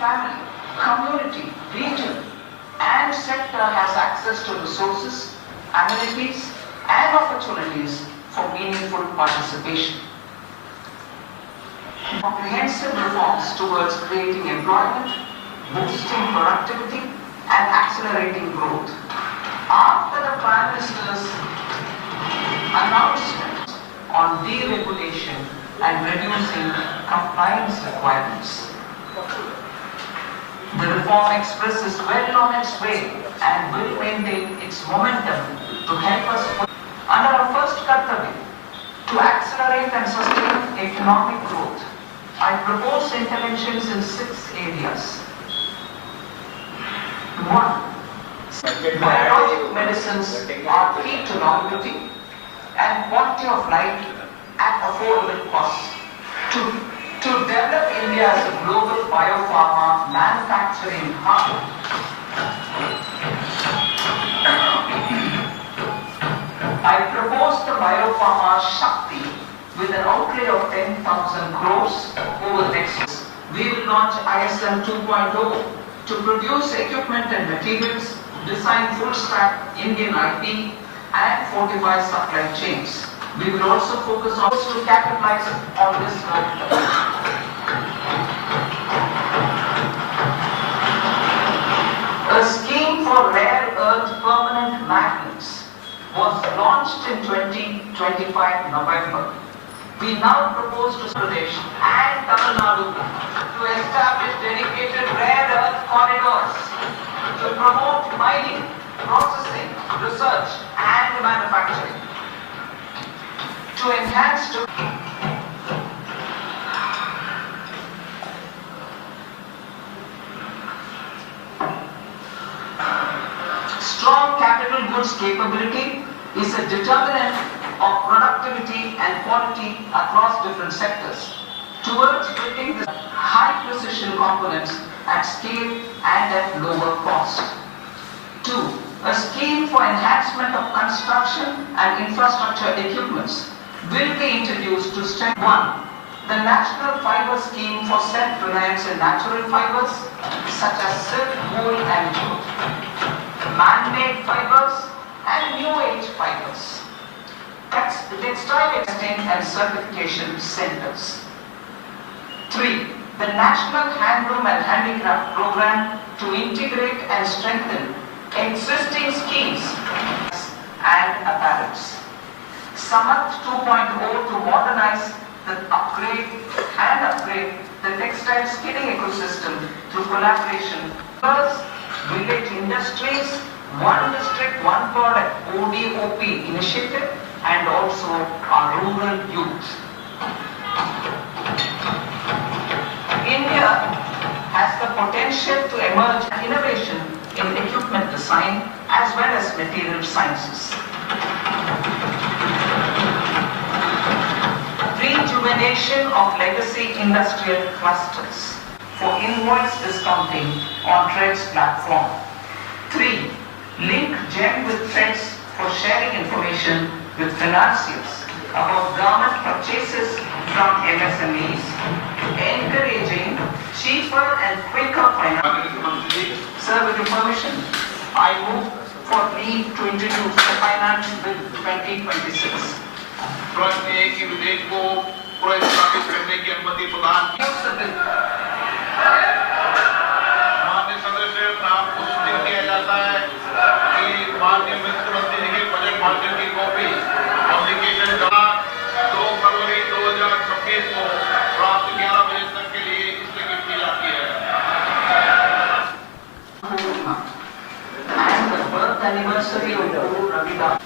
family, community, region, and sector has access to resources, amenities, and opportunities for meaningful participation. Comprehensive reforms towards creating employment, boosting productivity, and accelerating growth. After the Prime Minister's announcement on deregulation and reducing compliance requirements, the Reform Express is well on its way and will maintain its momentum to help us under our first Kartavya to accelerate and sustain economic growth. I propose interventions in 6 areas. 1. Biologic medicines are key to longevity and quality of life at affordable costs. To develop India as a global biopharma manufacturing hub, I propose the Biopharma Shakti with an outlay of 10,000 crores over the next years. We will launch ISM 2.0 to produce equipment and materials, design full-stack Indian IP, and fortify supply chains. We will also focus on to capitalize on this momentum. A scheme for rare earth permanent magnets was launched in 2025 November. We now propose to Pradesh and Tamil Nadu to establish dedicated rare earth corridors to promote mining, processing, research, and manufacturing. To enhance strong capital goods capability is a determinant of productivity and quality across different sectors. Towards building the high precision components at scale and at lower cost. 2. A scheme for enhancement of construction and infrastructure equipments will be introduced to strengthen 1. The National Fiber Scheme for self-reliance in natural fibers such as silk, wool and jute, man-made fibers and new age fibers. Textile testing and certification centers. 3. The National Handloom and Handicraft Program to integrate and strengthen existing schemes and apparels. Samarth 2.0 to modernize the upgrade the textile skilling ecosystem through collaboration. First, village industries, one district, one product, ODOP initiative, and also our rural youth. India has the potential to emerge innovation in equipment design as well as material sciences. Rejuvenation of legacy industrial clusters for invoice discounting on Threads platform. 3. Link GEM with Threads for sharing information with financiers about government purchases from MSMEs, encouraging cheaper and quicker finance. Sir, with your permission, I move for leave to introduce the Finance Bill 2026. प्रश्न है कि विधेयक को पुनर्स्थापित करने की अनुमति प्रदान की। माननीय सदस्य, आपको सूचित किया जाता है कि माननीय मुख्यमंत्री जी के बजट भाषण की कॉपी पब्लिकेशन 2 फरवरी 2026 को रात 11 बजे तक के लिए स्थगित की जाती है। And the birth anniversary of Guru Ravidas.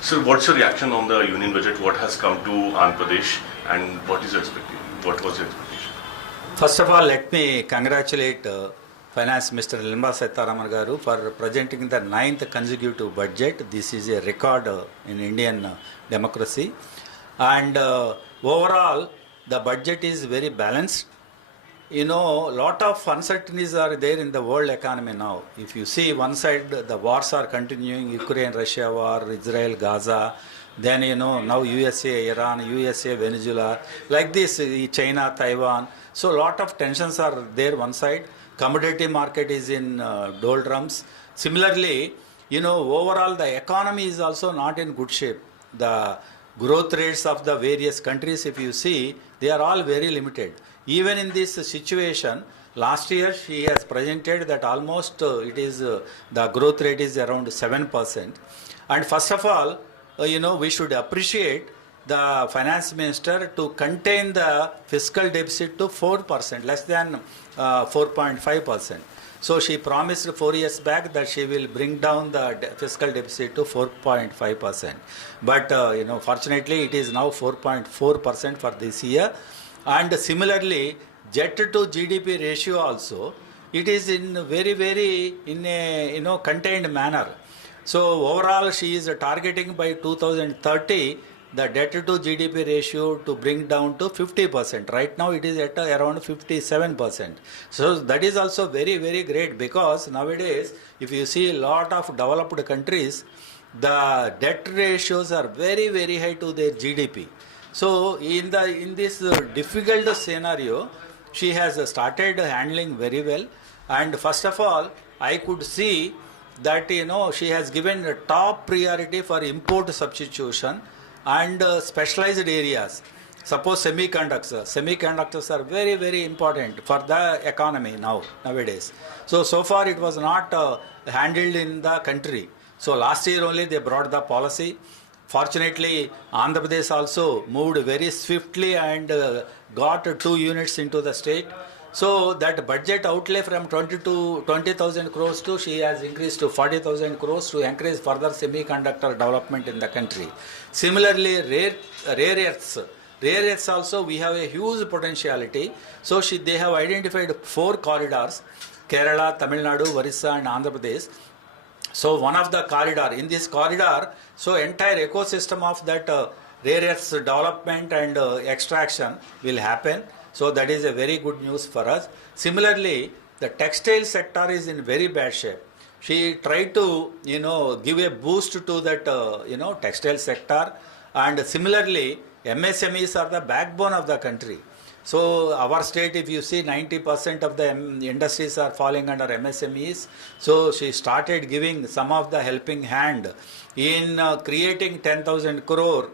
Sir, what's your reaction on the union budget? What has come to Andhra Pradesh? And what is your expectation? What was your expectation? First of all, let me congratulate Finance Minister Nirmala Sitharaman garu for presenting the 9th consecutive budget. This is a record in Indian democracy. And overall, the budget is very balanced. You know, lot of uncertainties are there in the world economy now. If you see one side, the wars are continuing, Ukraine-Russia war, Israel-Gaza, then you know, now USA, Iran, USA, Venezuela, like this, China, Taiwan. So lot of tensions are there one side. Commodity market is in doldrums. Similarly, you know, overall the economy is also not in good shape. The growth rates of the various countries, if you see, they are all very limited. Even in this situation, last year she has presented that almost the growth rate is around 7%. And first of all, you know, we should appreciate the finance minister to contain the fiscal deficit to 4%, less than 4.5%. So she promised 4 years back that she will bring down the fiscal deficit to 4.5%. But you know, fortunately, it is now 4.4% for this year. And similarly, debt to GDP ratio also, it is in very in a contained manner. So overall, she is targeting by 2030 the debt to GDP ratio to bring down to 50%. Right now, it is at around 57%. So that is also very great, because nowadays, if you see a lot of developed countries, the debt ratios are very high to their GDP. So in this difficult scenario, she has started handling very well. And first of all, I could see that, you know, she has given a top priority for import substitution and specialized areas. Suppose semiconductors are very important for the economy nowadays. So far it was not handled in the country. So last year only they brought the policy. Fortunately, Andhra Pradesh also moved very swiftly and got 2 units into the state. So that budget outlay from 20,000 crores to she has increased to 40,000 crores to encourage further semiconductor development in the country. Similarly, rare earths also we have a huge potentiality. So they have identified 4 corridors: Kerala, Tamil Nadu, Orissa and Andhra Pradesh. So one of the corridor, in this corridor, so entire ecosystem of that rare earths development and extraction will happen. So that is a very good news for us. Similarly, the textile sector is in very bad shape. She tried to, you know, give a boost to that, you know, textile sector. And similarly, MSMEs are the backbone of the country. So our state, if you see, 90% of the industries are falling under MSMEs. So she started giving some of the helping hand in creating 10,000 crore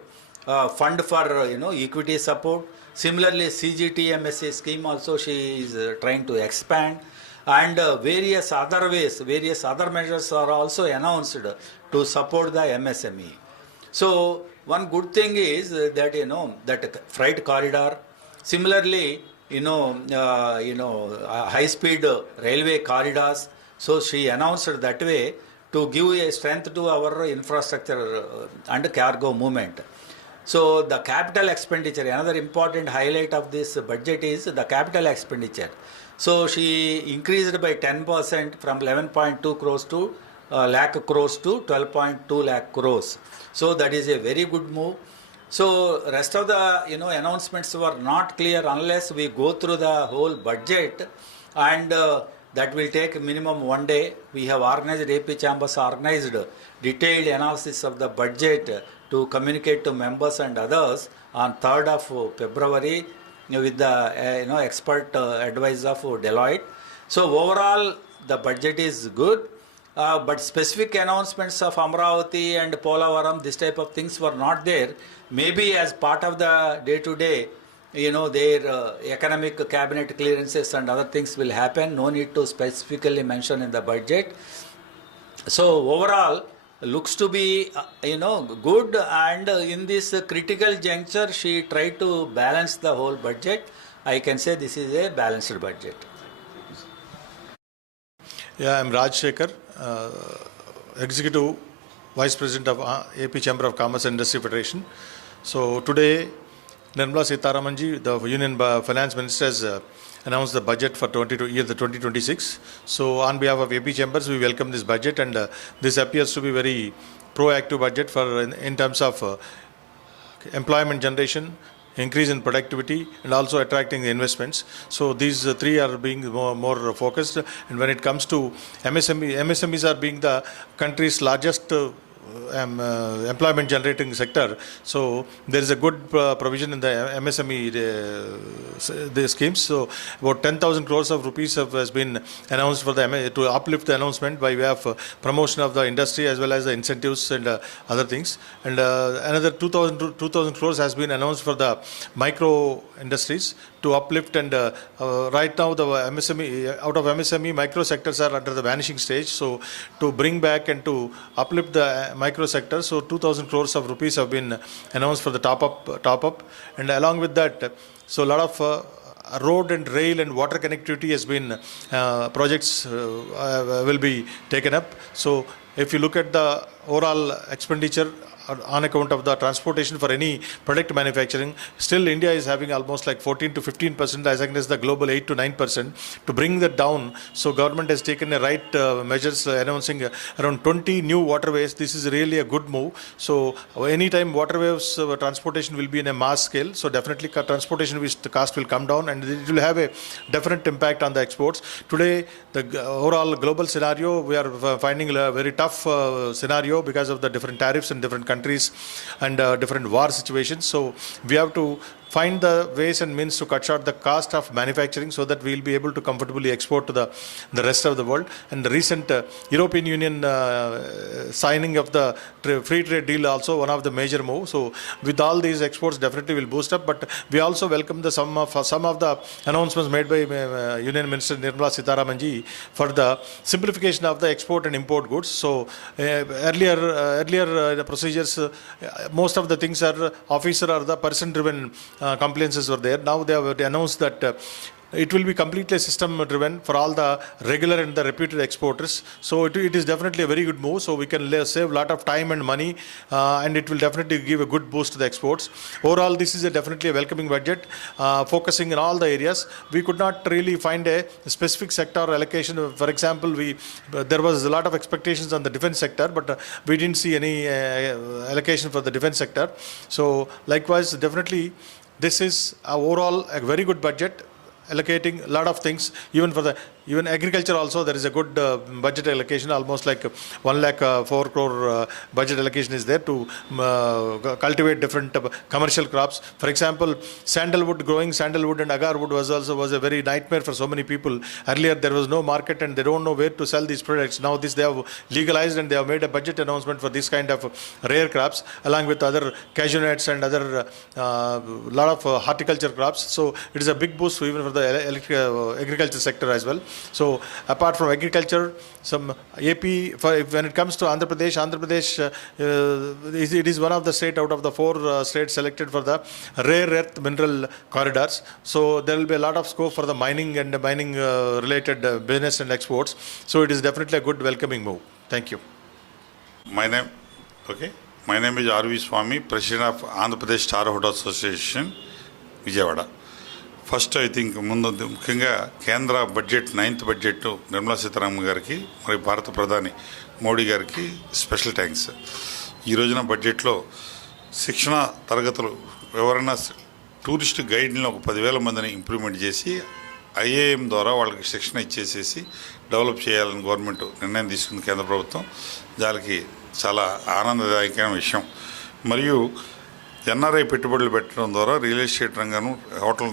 fund for, you know, equity support. Similarly, CGTMSA scheme also she is trying to expand, and various other measures are also announced to support the MSME. So one good thing is that, you know, that freight corridor. Similarly, high speed railway corridors. So she announced that way to give a strength to our infrastructure and cargo movement. So the capital expenditure, another important highlight of this budget is the capital expenditure. So she increased by 10% from 11.2 crores to lakh crores to 12.2 lakh crores. So that is a very good move. So rest of the, you know, announcements were not clear unless we go through the whole budget, and that will take minimum 1 day. We have organized, AP Chambers organized detailed analysis of the budget to communicate to members and others on 3rd of February with the expert advice of Deloitte. So overall the budget is good, but specific announcements of Amravati and Polavaram, this type of things were not there. Maybe as part of the day-to-day, you know, their economic cabinet clearances and other things will happen. No need to specifically mention in the budget. So overall, looks to be good, and in this critical juncture she tried to balance the whole budget. I can say this is a balanced budget. Yeah, I'm Raj Sekhar, Executive Vice President of AP Chamber of Commerce and Industry Federation. So today Nirmala Sitharamanji, the Union Finance Minister, has announced the budget for year 2026. So on behalf of AP Chambers, we welcome this budget, and this appears to be very proactive budget for in terms of employment generation, increase in productivity, and also attracting the investments. So these three are being more focused. And when it comes to MSMEs are being the country's largest employment generating sector. So there is a good provision in the MSME the schemes. So about 10,000 crores of rupees has been announced for the to uplift the announcement by way of promotion of the industry as well as the incentives and other things. And another 2,000 crores has been announced for the micro industries to uplift, and right now the MSME, out of MSME, micro sectors are under the vanishing stage. So to bring back and to uplift the micro sector, so 2,000 crores of rupees have been announced for the top up, and along with that, so a lot of road and rail and water connectivity has been projects will be taken up. So if you look at the overall expenditure on account of the transportation for any product manufacturing, still India is having almost like 14 to 15% as against the global 8 to 9%. To bring that down, so government has taken the right measures, announcing around 20 new waterways. This is really a good move. So anytime waterways transportation will be in a mass scale, so definitely transportation cost will come down, and it will have a definite impact on the exports. Today, the overall global scenario, we are finding a very tough scenario because of the different tariffs in different countries and different war situations. So we have to find the ways and means to cut short the cost of manufacturing so that we will be able to comfortably export to the rest of the world. And the recent European Union signing of the free trade deal also one of the major moves. So with all these exports definitely will boost up, but we also welcome some of the announcements made by Union Minister Nirmala Sitharamanji for the simplification of the export and import goods. So earlier the procedures, most of the things are officer or the person driven compliances were there. Now they have announced that it will be completely system driven for all the regular and the reputed exporters. So it is definitely a very good move. So we can save a lot of time and money, and it will definitely give a good boost to the exports. Overall, this is definitely a welcoming budget, focusing in all the areas. We could not really find a specific sector allocation. For example, there was a lot of expectations on the defense sector, but we didn't see any allocation for the defense sector. So likewise, definitely this is overall a very good budget, allocating a lot of things. Even agriculture also, there is a good budget allocation, almost like 1,04 crore budget allocation is there to cultivate different commercial crops. For example, growing sandalwood and agarwood was a very nightmare for so many people. Earlier there was no market and they don't know where to sell these products. Now they have legalized and they have made a budget announcement for this kind of rare crops, along with other cashew nuts and other lot of horticulture crops. So it is a big boost even for the agriculture sector as well. So apart from agriculture, some AP, when it comes to Andhra Pradesh, it is one of the state out of the 4 states selected for the rare earth mineral corridors. So there will be a lot of scope for the mining and mining related business and exports. So it is definitely a good welcoming move. Thank you. My name is R.V. Swamy, President of Andhra Pradesh Starhood Association, Vijayawada. First I think ముఖ్యంగా కేంద్ర budget 9th budget Nirmala Sitharaman గారికి మరి భారత ప్రధాని మోడీ గారికి special thanks. ఈ రోజున బడ్జెట్లో శిక్షణ తరగతులు ఎవరైనా టూరిస్ట్ గైడ్ని ఒక 10,000 మందిని ఇంప్రూవ్మెంట్ చేసి ఐఏఎం ద్వారా వాళ్ళకి శిక్షణ ఇచ్చేసేసి డెవలప్ చేయాలని గవర్నమెంట్ నిర్ణయం తీసుకుంది కేంద్ర ప్రభుత్వం. దానికి చాలా ఆనందదాయకమైన విషయం. మరియు ఎన్ఆర్ఐ పెట్టుబడులు పెట్టడం ద్వారా రియల్ ఎస్టేట్ రంగం, హోటల్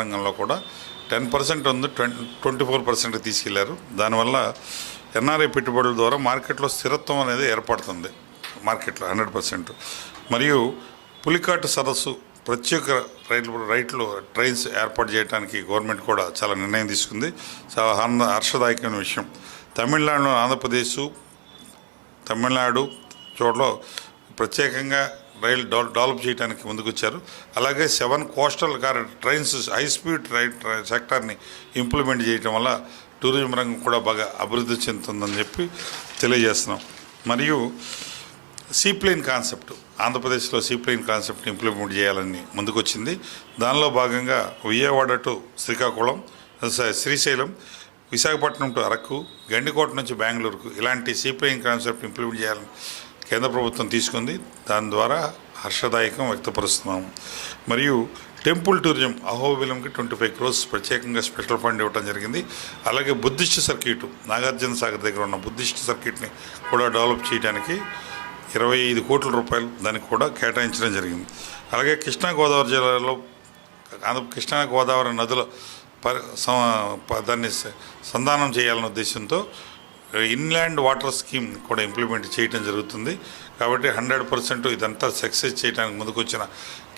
రంగంలో కూడా 10% ఉంది, 24% తీసుకెళ్లారు. దానివల్ల ఎన్ఆర్ఐ పెట్టుబడుల ద్వారా మార్కెట్లో స్థిరత్వం అనేది ఏర్పడుతుంది, మార్కెట్లో 100%. మరియు పులికాటు సదస్సు ప్రత్యేక ట్రైన్స్ ఏర్పాటు చేయడానికి గవర్నమెంట్ కూడా చాలా నిర్ణయం తీసుకుంది. చాలా హర్షదాయకమైన విషయం. తమిళనాడు, ఆంధ్రప్రదేశ్, తమిళనాడు చోట్ల ప్రత్యేకంగా రైలు డెవలప్ చేయడానికి ముందుకొచ్చారు. అలాగే 7 కోస్టల్ ట్రైన్స్ హై స్పీడ్ సెక్టార్ని ఇంప్లిమెంట్ చేయడం వల్ల టూరిజం రంగం కూడా బాగా అభివృద్ధి చెందుతుందని చెప్పి తెలియజేస్తున్నాం. మరియు సీప్లైన్ కాన్సెప్ట్, ఆంధ్రప్రదేశ్లో సీప్లైన్ కాన్సెప్ట్ని ఇంప్లిమెంట్ చేయాలని ముందుకొచ్చింది. దానిలో భాగంగా విజయవాడ టు శ్రీకాకుళం, శ్రీశైలం, విశాఖపట్నం టు అరకు, గండికోట నుంచి బెంగళూరుకు ఇలాంటి సీప్లైన్ కాన్సెప్ట్ ఇంప్లిమెంట్ చేయాలని కేంద్ర ప్రభుత్వం తీసుకుంది. దాని ద్వారా హర్షదాయకం వ్యక్తపరుస్తున్నాము. మరియు టెంపుల్ టూరిజం అహోబిలంకి 25 crores ప్రత్యేకంగా స్పెషల్ ఫండ్ ఇవ్వడం జరిగింది. అలాగే బుద్ధిస్ట్ సర్క్యూట్, నాగార్జున సాగర్ దగ్గర ఉన్న బుద్ధిస్ట్ సర్క్యూట్ని కూడా డెవలప్ చేయడానికి 25 కోట్ల రూపాయలు దానికి కూడా కేటాయించడం జరిగింది. అలాగే కృష్ణా గోదావరి జిల్లాలో కృష్ణా గోదావరి నదుల దాన్ని సంధానం చేయాలనే ఉద్దేశంతో ఇన్లాండ్ వాటర్ స్కీమ్ కూడా ఇంప్లిమెంట్ చేయడం జరుగుతుంది. కాబట్టి 100% ఇదంతా సక్సెస్ చేయడానికి ముందుకొచ్చిన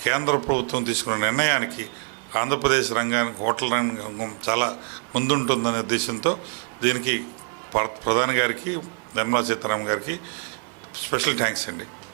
కేంద్ర ప్రభుత్వం తీసుకున్న నిర్ణయానికి ఆంధ్రప్రదేశ్ రంగానికి హోటల్ రంగం చాలా ముందుంటుందనే ఉద్దేశంతో దీనికి ప్రధాని గారికి, నిర్మలా సీతారామన్ గారికి స్పెషల్ థ్యాంక్స్ అండి.